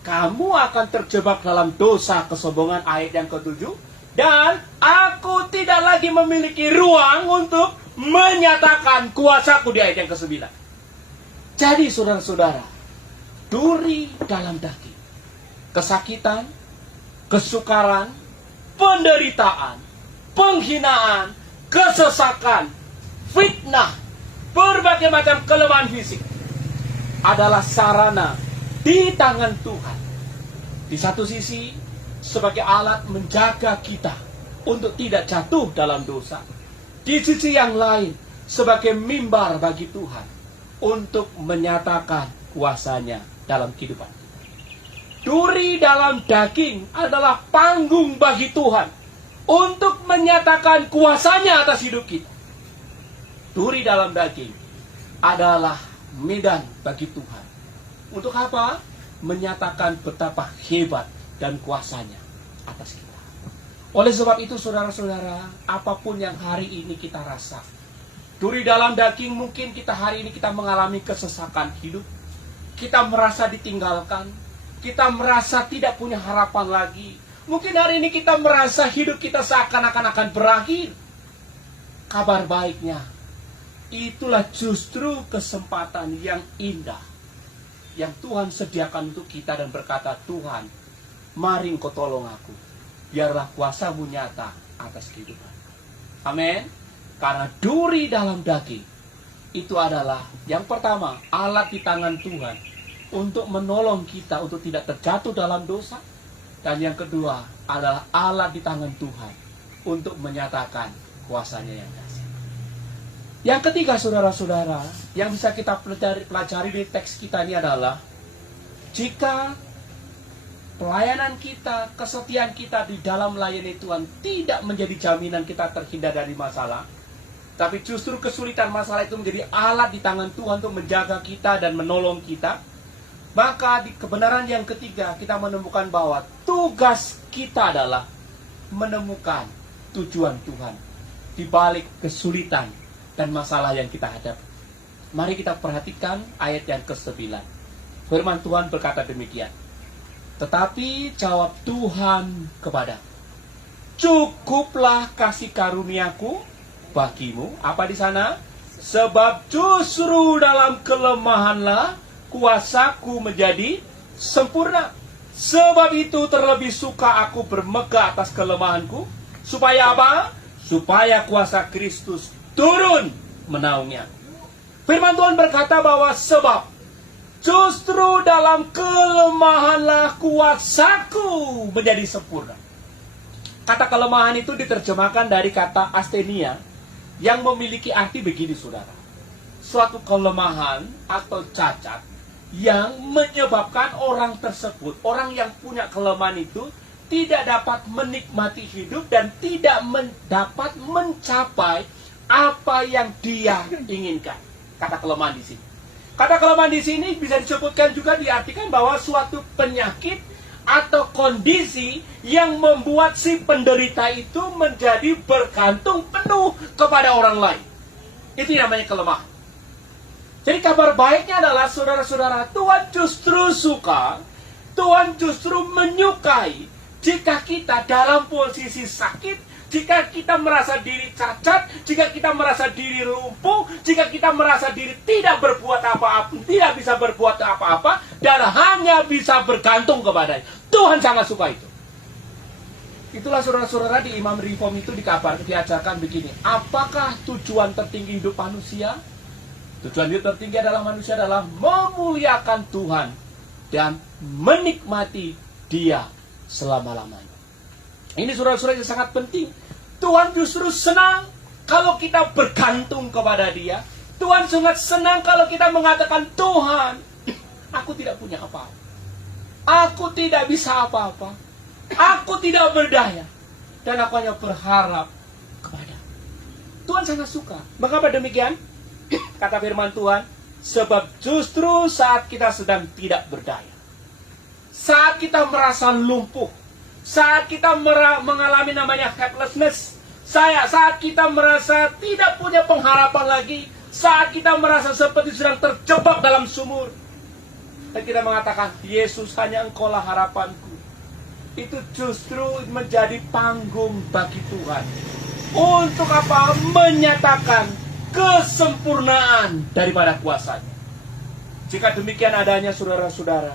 kamu akan terjebak dalam dosa kesombongan, ayat yang ke-7, dan aku tidak lagi memiliki ruang untuk menyatakan kuasaku, di ayat yang ke-9. Jadi saudara-saudara, duri dalam daging, kesakitan, kesukaran, penderitaan, penghinaan, kesesakan, fitnah, berbagai macam kelemahan fisik adalah sarana di tangan Tuhan. Di satu sisi, sebagai alat menjaga kita untuk tidak jatuh dalam dosa. Di sisi yang lain, sebagai mimbar bagi Tuhan untuk menyatakan kuasanya dalam kehidupan kita. Duri dalam daging adalah panggung bagi Tuhan untuk menyatakan kuasanya atas hidup kita. Duri dalam daging adalah medan bagi Tuhan. Untuk apa? Menyatakan betapa hebat dan kuasanya atas kita. Oleh sebab itu saudara-saudara, apapun yang hari ini kita rasa, duri dalam daging, mungkin kita hari ini kita mengalami kesesakan hidup. Kita merasa ditinggalkan. Kita merasa tidak punya harapan lagi. Mungkin hari ini kita merasa hidup kita seakan-akan akan berakhir. Kabar baiknya, itulah justru kesempatan yang indah yang Tuhan sediakan untuk kita dan berkata, Tuhan, mari Engkau tolong aku. Biarlah kuasa-Mu nyata atas kehidupan. Amin. Karena duri dalam daging itu adalah yang pertama, alat di tangan Tuhan untuk menolong kita untuk tidak terjatuh dalam dosa. Dan yang kedua adalah alat di tangan Tuhan untuk menyatakan kuasanya yang dahsyat. Yang ketiga saudara-saudara, yang bisa kita pelajari di teks kita ini adalah, jika pelayanan kita, kesetiaan kita di dalam melayani Tuhan tidak menjadi jaminan kita terhindar dari masalah, tapi justru kesulitan masalah itu menjadi alat di tangan Tuhan untuk menjaga kita dan menolong kita, maka di kebenaran yang ketiga kita menemukan bahwa tugas kita adalah menemukan tujuan Tuhan di balik kesulitan dan masalah yang kita hadapi. Mari kita perhatikan ayat yang ke-9. Firman Tuhan berkata demikian. Tetapi jawab Tuhan kepadaku, cukuplah kasih karuniaku bagimu. Apa di sana? Sebab justru dalam kelemahanlah kuasaku menjadi sempurna. Sebab itu terlebih suka aku bermegah atas kelemahanku. Supaya apa? Supaya kuasa Kristus turun menaungi aku. Firman Tuhan berkata bahwa sebab justru dalam kelemahanlah kuasaku menjadi sempurna. Kata kelemahan itu diterjemahkan dari kata astenia, yang memiliki arti begini saudara. Suatu kelemahan atau cacat yang menyebabkan orang tersebut, orang yang punya kelemahan itu, tidak dapat menikmati hidup dan tidak dapat mencapai apa yang dia inginkan. Kata kelemahan di sini. Kata kelemahan di sini bisa disebutkan juga, diartikan bahwa suatu penyakit atau kondisi yang membuat si penderita itu menjadi bergantung penuh kepada orang lain. Itu namanya kelemahan. Jadi kabar baiknya adalah, saudara-saudara, Tuhan justru suka, Tuhan justru menyukai jika kita dalam posisi sakit, jika kita merasa diri cacat, jika kita merasa diri lumpuh, jika kita merasa diri tidak berbuat apa-apa, tidak bisa berbuat apa-apa, dan hanya bisa bergantung kepadanya. Tuhan sangat suka itu. Itulah saudara-saudara, di Imam Reform itu diajarkan begini. Apakah tujuan tertinggi hidup manusia? Tujuan hidup tertinggi adalah manusia adalah memuliakan Tuhan dan menikmati Dia selama-lamanya. Ini saudara-saudara yang sangat penting. Tuhan justru senang kalau kita bergantung kepada Dia. Tuhan sangat senang kalau kita mengatakan, Tuhan, aku tidak punya apa-apa. Aku tidak bisa apa-apa. Aku tidak berdaya. Dan aku hanya berharap kepada Tuhan. Sangat suka. Mengapa demikian? Kata firman Tuhan, sebab justru saat kita sedang tidak berdaya, saat kita merasa lumpuh, saat kita mengalami namanya helplessness, saat kita merasa tidak punya pengharapan lagi, saat kita merasa seperti sedang terjebak dalam sumur, dan kita mengatakan, Yesus, hanya Engkaulah harapanku. Itu justru menjadi panggung bagi Tuhan. Untuk apa? Menyatakan kesempurnaan daripada kuasanya. Jika demikian adanya, saudara-saudara,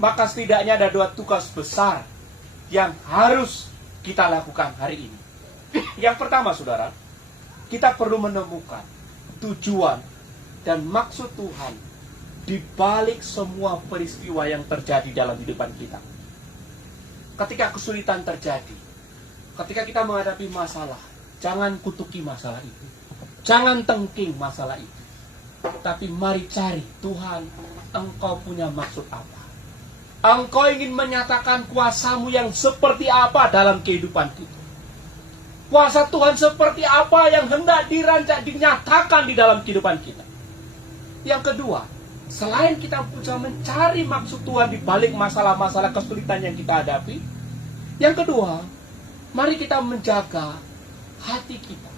maka setidaknya ada dua tugas besar yang harus kita lakukan hari ini. Yang pertama, saudara, kita perlu menemukan tujuan dan maksud Tuhan di balik semua peristiwa yang terjadi dalam kehidupan kita. Ketika kesulitan terjadi, ketika kita menghadapi masalah, jangan kutuki masalah itu. Jangan tengking masalah itu. Tapi mari cari, Tuhan, Engkau punya maksud apa? Engkau ingin menyatakan kuasa-Mu yang seperti apa dalam kehidupan kita? Kuasa Tuhan seperti apa yang hendak dinyatakan di dalam kehidupan kita? Yang kedua, selain kita bisa mencari maksud Tuhan di balik masalah-masalah kesulitan yang kita hadapi, yang kedua, mari kita menjaga hati kita.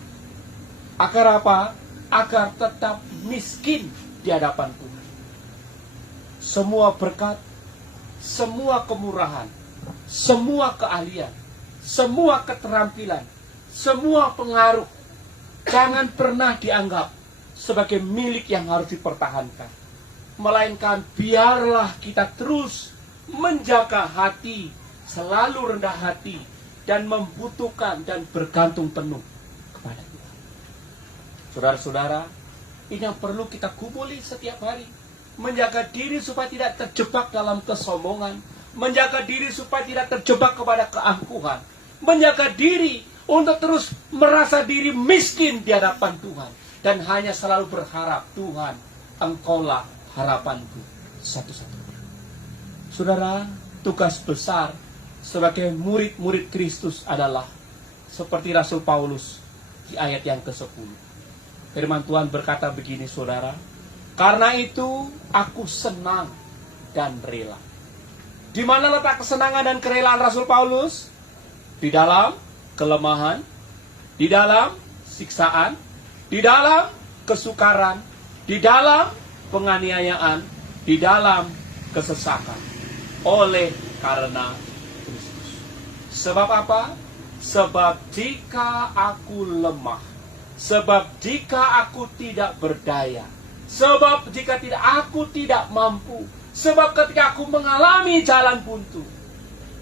Agar apa? Agar tetap miskin di hadapan Tuhan. Semua berkat, semua kemurahan, semua keahlian, semua keterampilan, semua pengaruh, jangan pernah dianggap sebagai milik yang harus dipertahankan. Melainkan biarlah kita terus menjaga hati, selalu rendah hati, dan membutuhkan dan bergantung penuh kepada Tuhan. Saudara-saudara, ini yang perlu kita gumuli setiap hari. Menjaga diri supaya tidak terjebak dalam kesombongan. Menjaga diri supaya tidak terjebak kepada keangkuhan. Menjaga diri untuk terus merasa diri miskin di hadapan Tuhan. Dan hanya selalu berharap, Tuhan, Engkaulah harapanku satu-satunya. Saudara, tugas besar sebagai murid-murid Kristus adalah seperti Rasul Paulus di ayat yang ke-10. Firman Tuhan berkata begini, saudara, karena itu aku senang dan rela. Di mana letak kesenangan dan kerelaan Rasul Paulus? Di dalam kelemahan, di dalam siksaan, di dalam kesukaran, di dalam penganiayaan, di dalam kesesakan. Oleh karena Kristus. Sebab apa? Sebab jika aku lemah, sebab jika aku tidak berdaya, sebab jika aku tidak mampu, sebab ketika aku mengalami jalan buntu,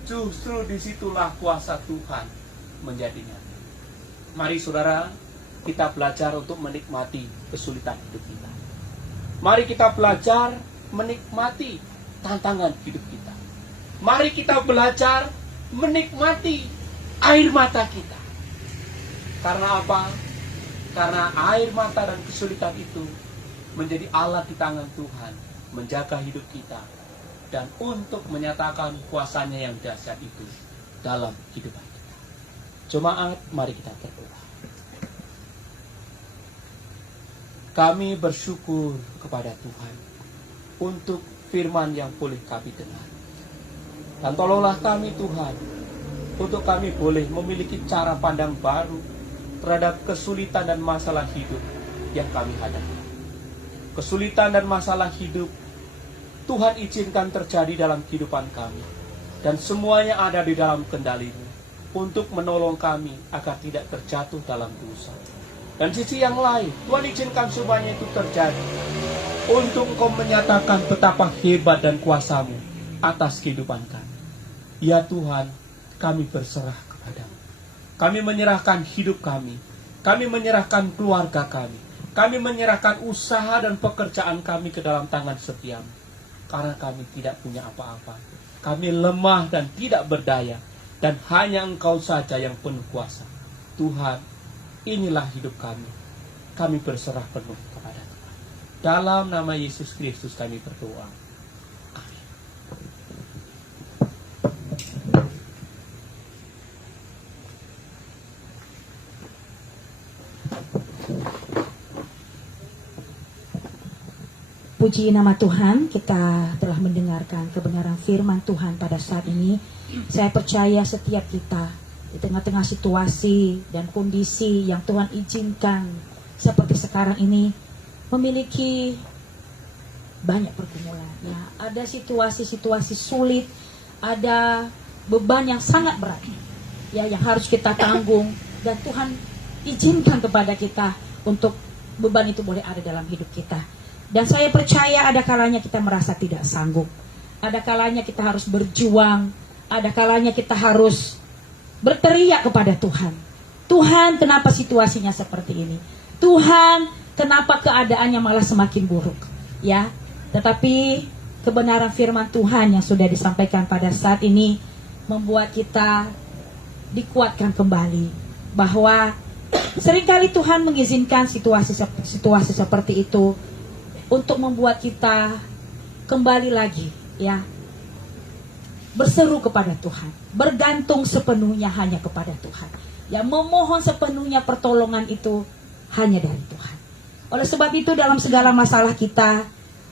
justru disitulah kuasa Tuhan menjadi nyata. Mari saudara, kita belajar untuk menikmati kesulitan hidup kita. Mari kita belajar menikmati tantangan hidup kita. Mari kita belajar menikmati air mata kita. Karena apa? Karena air mata dan kesulitan itu menjadi alat di tangan Tuhan menjaga hidup kita, dan untuk menyatakan kuasanya yang dahsyat itu dalam kehidupan kita. Jemaat, mari kita berdoa. Kami bersyukur kepada Tuhan untuk firman yang boleh kami dengar. Dan tolonglah kami Tuhan, untuk kami boleh memiliki cara pandang baru terhadap kesulitan dan masalah hidup yang kami hadapi. Kesulitan dan masalah hidup Tuhan izinkan terjadi dalam kehidupan kami, dan semuanya ada di dalam kendali-Mu untuk menolong kami agar tidak terjatuh dalam dosa. Dan sisi yang lain, Tuhan izinkan semuanya itu terjadi untuk Engkau menyatakan betapa hebat dan kuasa-Mu atas kehidupan kami. Ya Tuhan, kami berserah kepada-Mu. Kami menyerahkan hidup kami menyerahkan keluarga kami menyerahkan usaha dan pekerjaan kami ke dalam tangan setia-Mu. Karena kami tidak punya apa-apa. Kami lemah dan tidak berdaya, dan hanya Engkau saja yang penuh kuasa. Tuhan, inilah hidup kami. Kami berserah penuh kepada Tuhan. Dalam nama Yesus Kristus kami berdoa. Amin. Puji nama Tuhan, kita telah mendengarkan kebenaran firman Tuhan pada saat ini. Saya percaya setiap kita di tengah-tengah situasi dan kondisi yang Tuhan izinkan seperti sekarang ini memiliki banyak pergumulan. Ya, ada situasi-situasi sulit, ada beban yang sangat berat, ya, yang harus kita tanggung, dan Tuhan izinkan kepada kita untuk beban itu boleh ada dalam hidup kita. Dan saya percaya ada kalanya kita merasa tidak sanggup, ada kalanya kita harus berjuang, ada kalanya kita harus berteriak kepada Tuhan. Tuhan, kenapa situasinya seperti ini? Tuhan, kenapa keadaannya malah semakin buruk? Ya, tetapi kebenaran firman Tuhan yang sudah disampaikan pada saat ini membuat kita dikuatkan kembali bahwa seringkali Tuhan mengizinkan situasi seperti itu untuk membuat kita kembali lagi, ya, berseru kepada Tuhan, bergantung sepenuhnya hanya kepada Tuhan, ya, memohon sepenuhnya pertolongan itu hanya dari Tuhan. Oleh sebab itu dalam segala masalah kita,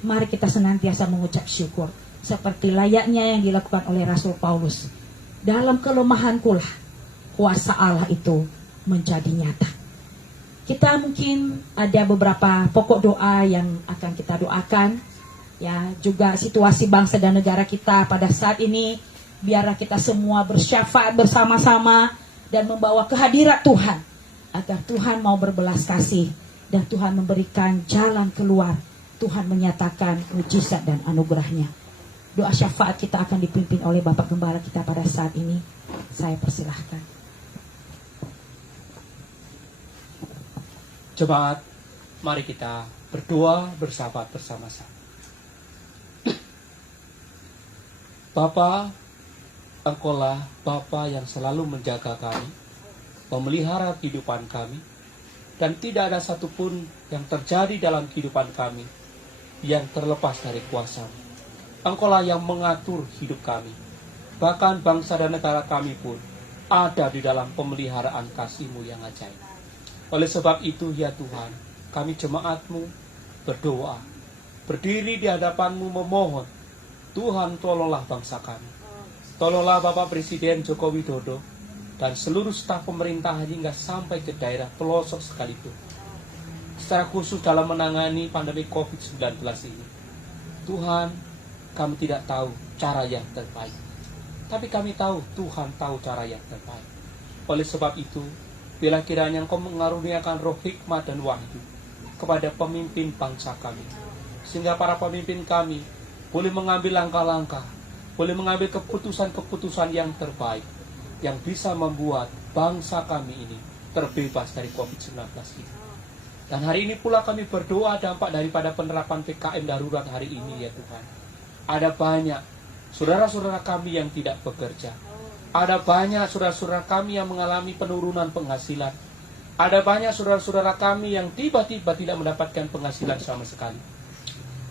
mari kita senantiasa mengucap syukur seperti layaknya yang dilakukan oleh Rasul Paulus. Dalam kelemahanku lah kuasa Allah itu menjadi nyata. Kita mungkin ada beberapa pokok doa yang akan kita doakan, ya, juga situasi bangsa dan negara kita pada saat ini. Biarlah kita semua bersyafaat bersama-sama dan membawa kehadirat Tuhan, agar Tuhan mau berbelas kasih dan Tuhan memberikan jalan keluar. Tuhan menyatakan mujizat dan anugerahnya. Doa syafaat kita akan dipimpin oleh Bapak Gembala kita pada saat ini. Saya persilahkan. Jemaat, mari kita berdoa bersahabat bersama-sama. Bapa, Engkaulah Bapa yang selalu menjaga kami, memelihara kehidupan kami, dan tidak ada satupun yang terjadi dalam kehidupan kami yang terlepas dari kuasa-Mu. Engkaulah yang mengatur hidup kami, bahkan bangsa dan negara kami pun ada di dalam pemeliharaan kasih-Mu yang ajaib. Oleh sebab itu, ya Tuhan, kami jemaat-Mu berdoa, berdiri di hadapan-Mu memohon, Tuhan tolonglah bangsa kami. Tolonglah Bapak Presiden Joko Widodo dan seluruh staf pemerintahan hingga sampai ke daerah pelosok sekalipun. Secara khusus dalam menangani pandemi COVID-19 ini. Tuhan, kami tidak tahu cara yang terbaik, tapi kami tahu Tuhan tahu cara yang terbaik. Oleh sebab itu, bila kiranya Engkau mengaruniakan roh hikmat dan wahyu kepada pemimpin bangsa kami, sehingga para pemimpin kami boleh mengambil langkah-langkah, boleh mengambil keputusan-keputusan yang terbaik, yang bisa membuat bangsa kami ini terbebas dari COVID-19 ini. Dan hari ini pula kami berdoa dampak daripada penerapan PKM darurat hari ini, ya Tuhan. Ada banyak saudara-saudara kami yang tidak bekerja. Ada banyak saudara-saudara kami yang mengalami penurunan penghasilan. Ada banyak saudara-saudara kami yang tiba-tiba tidak mendapatkan penghasilan sama sekali.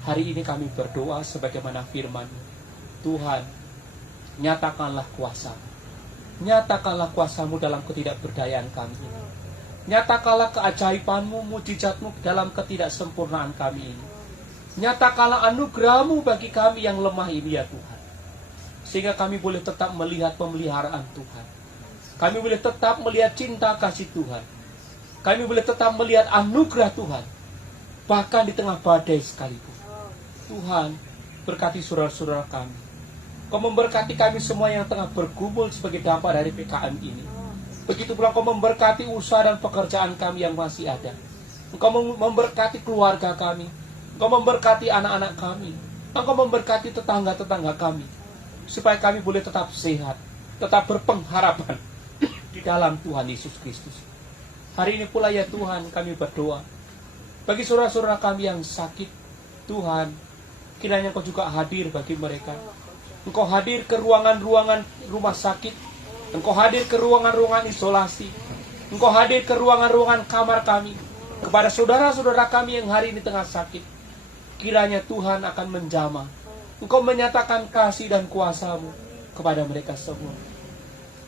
Hari ini kami berdoa sebagaimana firman-Mu. Tuhan, nyatakanlah kuasa-Mu. Nyatakanlah kuasa-Mu dalam ketidakberdayaan kami ini. Nyatakanlah keajaiban-Mu, mujizat-Mu dalam ketidaksempurnaan kami ini. Nyatakanlah anugerah-Mu bagi kami yang lemah ini ya Tuhan. Sehingga kami boleh tetap melihat pemeliharaan Tuhan. Kami boleh tetap melihat cinta kasih Tuhan. Kami boleh tetap melihat anugerah Tuhan. Bahkan di tengah badai sekalipun. Tuhan, berkati saudara-saudara kami. Kau memberkati kami semua yang tengah bergumul sebagai dampak dari PKM ini. Begitu pula Kau memberkati usaha dan pekerjaan kami yang masih ada. Engkau memberkati keluarga kami. Engkau memberkati anak-anak kami. Engkau memberkati tetangga-tetangga kami. Supaya kami boleh tetap sehat, tetap berpengharapan di dalam Tuhan Yesus Kristus. Hari ini pula ya Tuhan kami berdoa. Bagi saudara-saudara kami yang sakit, Tuhan, kiranya Engkau juga hadir bagi mereka. Engkau hadir ke ruangan-ruangan rumah sakit. Engkau hadir ke ruangan-ruangan isolasi. Engkau hadir ke ruangan-ruangan kamar kami. Kepada saudara-saudara kami yang hari ini tengah sakit. Kiranya Tuhan akan menjamah. Engkau menyatakan kasih dan kuasa-Mu kepada mereka semua.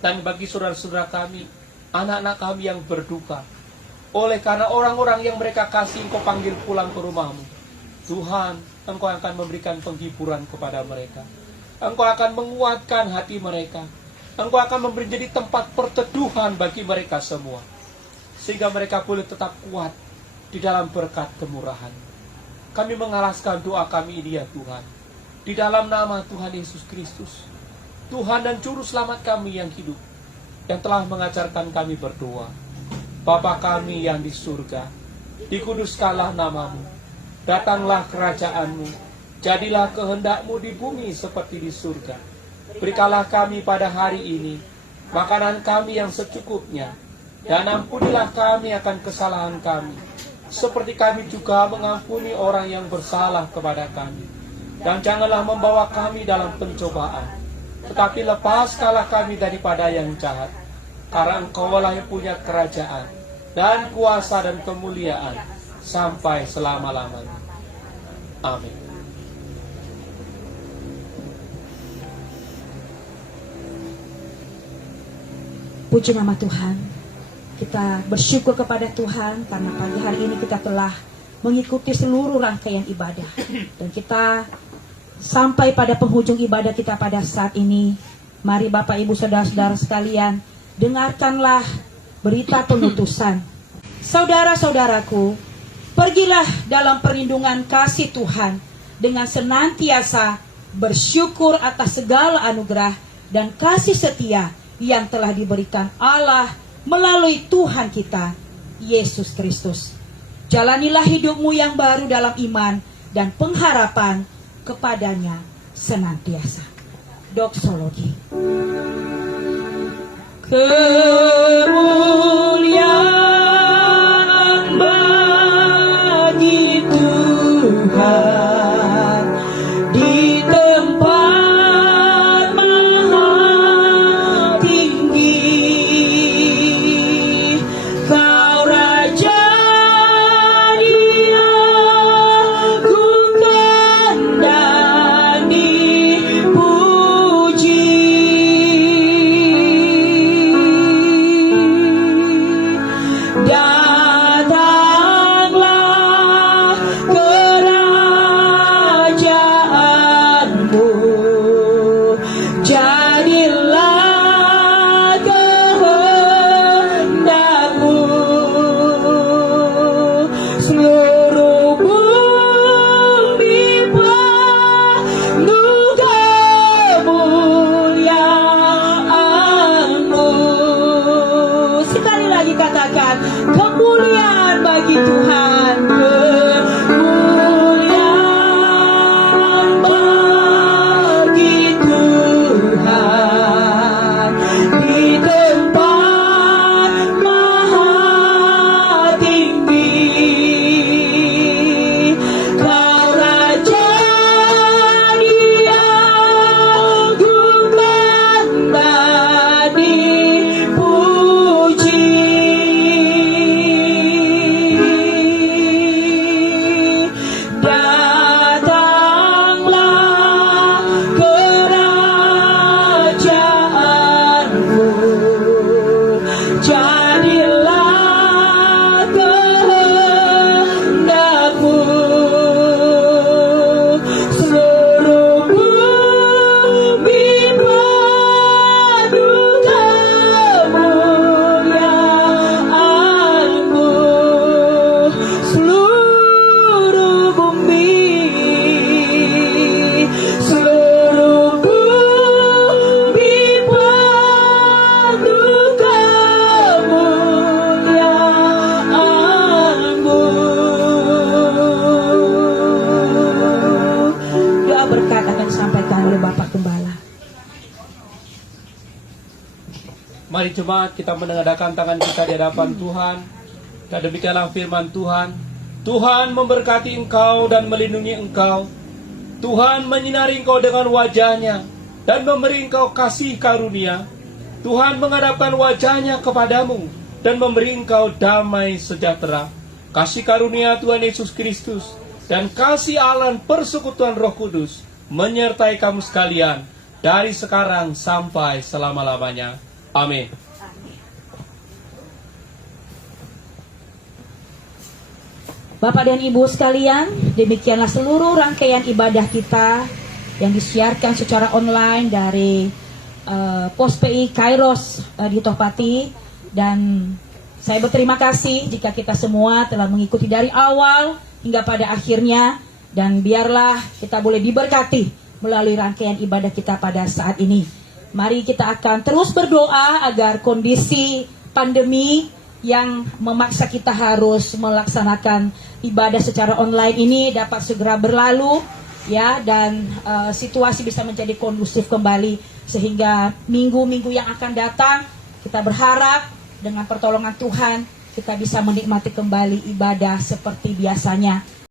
Dan bagi saudara-saudara kami, anak-anak kami yang berduka, oleh karena orang-orang yang mereka kasih Engkau panggil pulang ke rumah-Mu, Tuhan, Engkau akan memberikan penghiburan kepada mereka. Engkau akan menguatkan hati mereka. Engkau akan menjadi tempat perteduhan bagi mereka semua. Sehingga mereka boleh tetap kuat di dalam berkat kemurahan. Kami mengalaskan doa kami ini ya Tuhan. Di dalam nama Tuhan Yesus Kristus, Tuhan dan Juru Selamat kami yang hidup, yang telah mengajarkan kami berdoa. Bapa kami yang di surga, dikuduskanlah nama-Mu, datanglah kerajaan-Mu, jadilah kehendak-Mu di bumi seperti di surga. Berikanlah kami pada hari ini makanan kami yang secukupnya, dan ampunilah kami akan kesalahan kami, seperti kami juga mengampuni orang yang bersalah kepada kami. Dan janganlah membawa kami dalam pencobaan, tetapi lepaskanlah kami daripada yang jahat. Karena Engkau-lah yang punya kerajaan, dan kuasa dan kemuliaan, sampai selama-lamanya. Amin. Puji nama Tuhan. Kita bersyukur kepada Tuhan karena pagi hari ini kita telah mengikuti seluruh rangkaian ibadah. Dan kita sampai pada penghujung ibadah kita pada saat ini. Mari Bapak Ibu Saudara-saudara sekalian, dengarkanlah berita penutusan. Saudara-saudaraku, pergilah dalam perlindungan kasih Tuhan dengan senantiasa bersyukur atas segala anugerah dan kasih setia yang telah diberikan Allah melalui Tuhan kita, Yesus Kristus. Jalanilah hidupmu yang baru dalam iman dan pengharapan kepadanya senantiasa. Doksologi. Kemuliaan bagi Tuhan di tempat maha tinggi. Kau Raja diagungkan dan dipuji. Datanglah kerajaanmu, jadilah kehendakmu. Seluruh bumi penuh kemuliaan-Mu. Sekali lagi katakan, kemuliaan bagi Tuhan. Kemuliaan bagi Tuhan di tempat maha tinggi. Kau Raja diagungkan dan dipuji. hari Jumat kita menengadahkan tangan kita di hadapan Tuhan. Dan demikianlah firman Tuhan. Tuhan memberkati engkau dan melindungi engkau. Tuhan menyinari engkau dengan wajah-Nya dan memberi engkau kasih karunia. Tuhan menghadapkan wajah-Nya kepadamu dan memberi engkau damai sejahtera. Kasih karunia Tuhan Yesus Kristus dan kasih Allah persekutuan Roh Kudus menyertai kamu sekalian dari sekarang sampai selama-lamanya. Amin. Bapak dan Ibu sekalian, demikianlah seluruh rangkaian ibadah kita yang disiarkan secara online dari Pos PI Kairos di Topati. Dan saya berterima kasih jika kita semua telah mengikuti dari awal hingga pada akhirnya. Dan biarlah kita boleh diberkati melalui rangkaian ibadah kita pada saat ini. Mari kita akan terus berdoa agar kondisi pandemi yang memaksa kita harus melaksanakan ibadah secara online ini dapat segera berlalu, ya, dan situasi bisa menjadi kondusif kembali, sehingga minggu-minggu yang akan datang kita berharap dengan pertolongan Tuhan kita bisa menikmati kembali ibadah seperti biasanya.